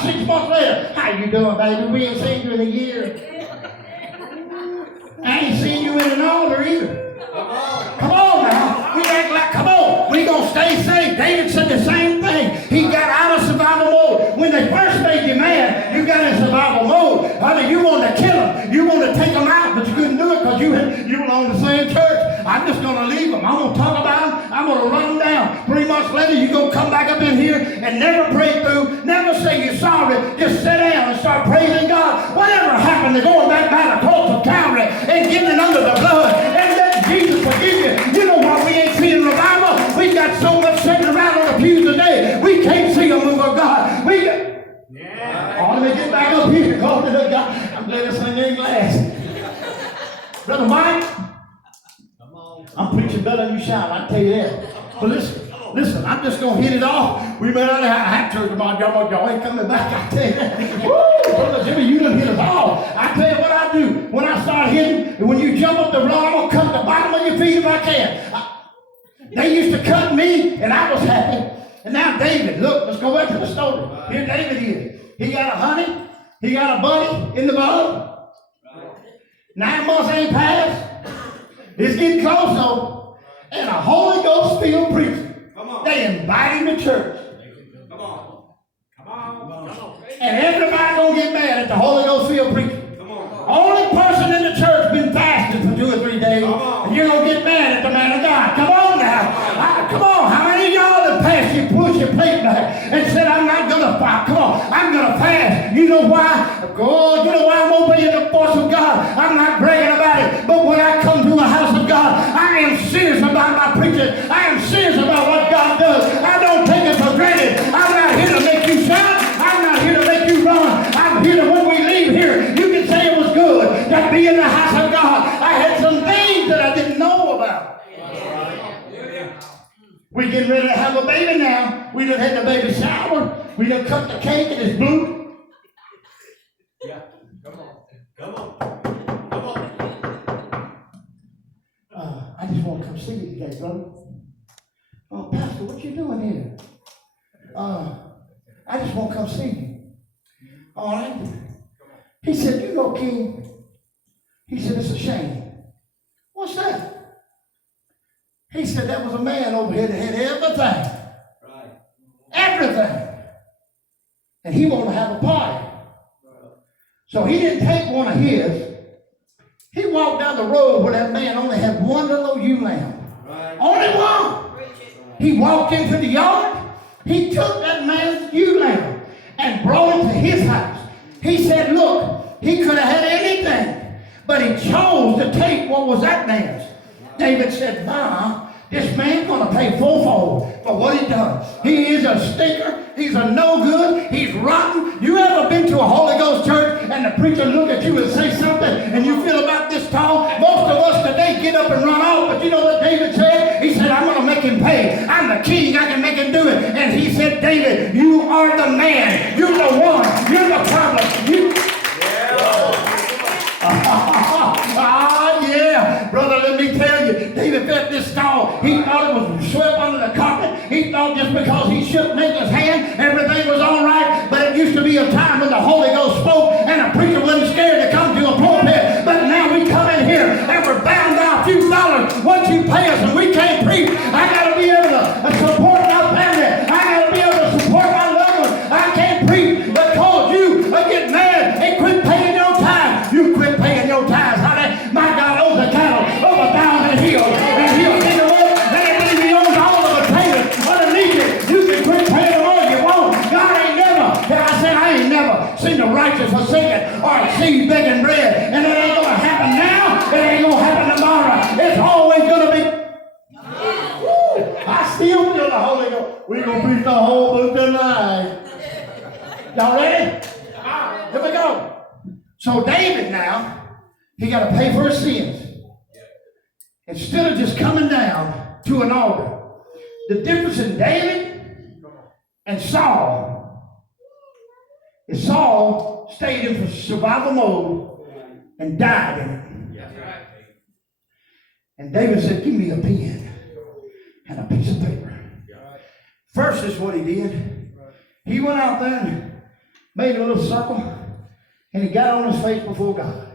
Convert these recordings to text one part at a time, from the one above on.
about 6 months later. How you doing, baby? We ain't seen you in a year. I ain't seen you in an altar either. Come on now. We act like, come on, we gonna stay safe. David said the same thing. He got out of survival mode. When they first made you mad, you got in survival mode. Honey, you wanted to kill them. You wanted to take them out, but you couldn't do it because you belong to the same church. I'm just gonna leave them. I'm gonna talk about them. I'm gonna run them down. 3 months later, you gonna come back up in here and never pray through, never say you're sorry. Just sit down and start praising God. Whatever happened to going back by the cross of Calvary and getting it under the blood and letting Jesus forgive you? You know why we ain't seeing revival? We got so much sitting around on the pews today. We can't see a move of God. We got. Oh, let me get back up here. Go to the God. I'm letting this thing in glass. Brother Mike, I'm preaching better than you shout. I can tell you that. But listen, I'm just going to hit it off. We may not have church tomorrow. Y'all ain't coming back. I tell you that. Woo! Brother Jimmie, you done hit us all. I tell you what I do. When I start hitting, when you jump up the road, I'm going to cut the bottom of your feet if I can. They used to cut me, and I was happy. And now David, look, let's go back to the story. Here David is. He got a honey. He got a buddy in the bug. 9 months ain't passed. It's getting close though. And a Holy Ghost filled preacher. They invite him to church. Come on. And everybody gonna get mad at the Holy Ghost filled preacher. Only person in the church been fasting for 2 or 3 days. And you're gonna get mad at the man of God. Come on now. Come on. How many of y'all have passed you push your plate back and said, I'm not gonna fight. Come on, I'm gonna fast. You know why? God, you know why I'm obeying the voice of God? I'm not bragging about it. But when I come to a house of God, I am serious about my preaching. I am serious about what God does. I don't take it for granted. I'm not here to make you shout. I'm not here to make you run. I'm here to, when we leave here, you can say it was good to be in the house of God. I had some things that I didn't know about. We getting ready to have a baby now. We done had the baby shower. We done cut the cake and it's blue. Yeah, come on. I just want to come see you today, brother. Oh, Pastor, what you doing here? I just want to come see you. All right. He said, you know, King. He said, it's a shame. What's that? He said, there was a man over here that had everything. Right. Everything. And he wanted to have a party. Right. So he didn't take one of his. He walked down the road where that man only had one little ewe lamb. Right. Only one. Right. He walked into the yard. He took that man's ewe lamb and brought it to his house. He said, look, he could have had anything, but he chose to take what was that man's. David said, Ma, this man's going to pay fourfold for what he done. He is a stinker. He's a no good. He's rotten. You ever been to a Holy Ghost church and the preacher look at you and say something and you feel about this tall? Most of us today get up and run off, but you know what David said? He said, I'm going to make him pay. I'm the king. I can make him do it. And he said, David, you are the man. You're the one. You're the problem. Yeah, brother, let me tell you, David felt this stall. He thought it was swept under the carpet. He thought just because he shook Nathan's hand, everything was all right. But it used to be a time when the Holy Ghost spoke and a preacher wasn't scared to come to a pulpit. But now we come in here and we're bound by a few dollars. Once you pay us and we can't preach, I got to be able to support my family. I got to be able to support my loved ones. I can't preach because you get mad and quit paying your tithes. You quit paying your tithes, honey. My God owns the cattle of 1,000 hills. And he'll take the word. Let it believe he owns all the potatoes underneath it. You can quit paying them all you want. God ain't never, I ain't never seen the righteous forsaken or a seed begging bread. And it ain't going to happen now. It ain't going to happen tomorrow. It's always going to be. I still feel the Holy Ghost. We're going to preach the whole book tonight. Y'all ready? Here we go. So David now, he got to pay for his sins. Instead of just coming down to an altar. The difference in David and Saul is Saul stayed in survival mode and died in it. And David said, give me a pen and a piece of paper. First is what he did. He went out there and made a little circle, and he got on his face before God.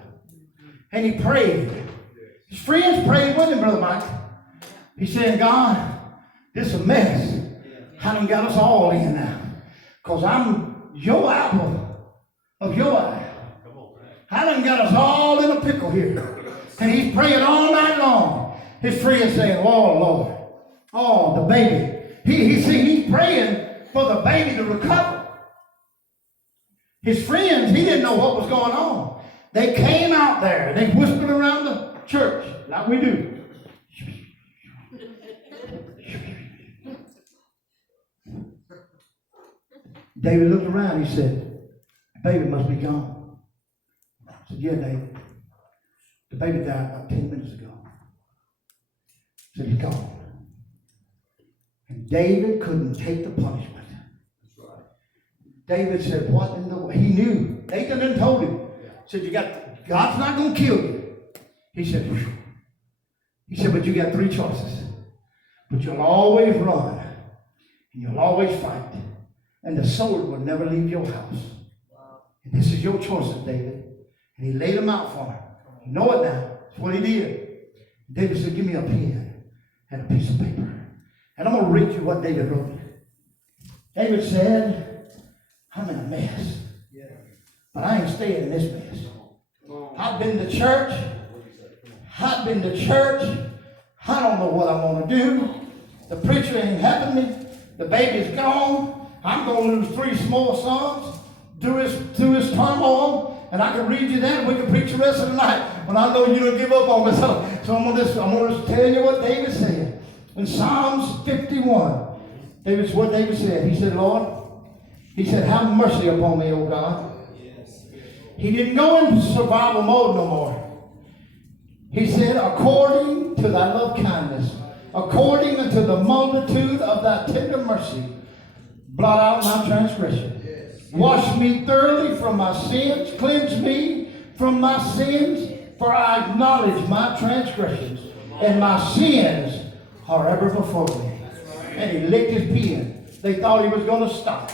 And he prayed. His friends prayed with him, Brother Mike. He said, God, this is a mess. I done got us all in now. Because I'm your apple of your eye. I done got us all in a pickle here. And he's praying all night long. His friends saying, oh, Lord. Oh, the baby. He's praying for the baby to recover. His friends, he didn't know what was going on. They came out there. They whispered around the church like we do. David looked around. He said, the baby must be gone. I said, yeah, David. The baby died about 10 minutes ago. He said, he's gone. And David couldn't take the punishment. David said, what in the world? He knew. Nathan done told him. He said, God's not going to kill you. He said, whew. He said, but you got three choices. But you'll always run. And you'll always fight. And the sword will never leave your house. And this is your choices, David. And he laid them out for him. You know it now. That's what he did. David said, give me a pen and a piece of paper. And I'm going to read you what David wrote. David said, I'm in a mess. But I ain't staying in this mess. I've been to church. I don't know what I'm going to do. The preacher ain't helping me. The baby's gone. I'm going to lose 3 small sons through his turmoil. And I can read you that and we can preach the rest of the night. But I know you don't give up on me. So I'm going to tell you what David said. In Psalms 51, what David said. He said, Lord, he said, have mercy upon me, O God. He didn't go into survival mode no more. He said, according to thy love kindness, according unto the multitude of thy tender mercy, blot out my transgression. Wash me thoroughly from my sins. Cleanse me from my sins, for I acknowledge my transgressions, and my sins are ever before me. And he licked his pen. They thought he was going to stop.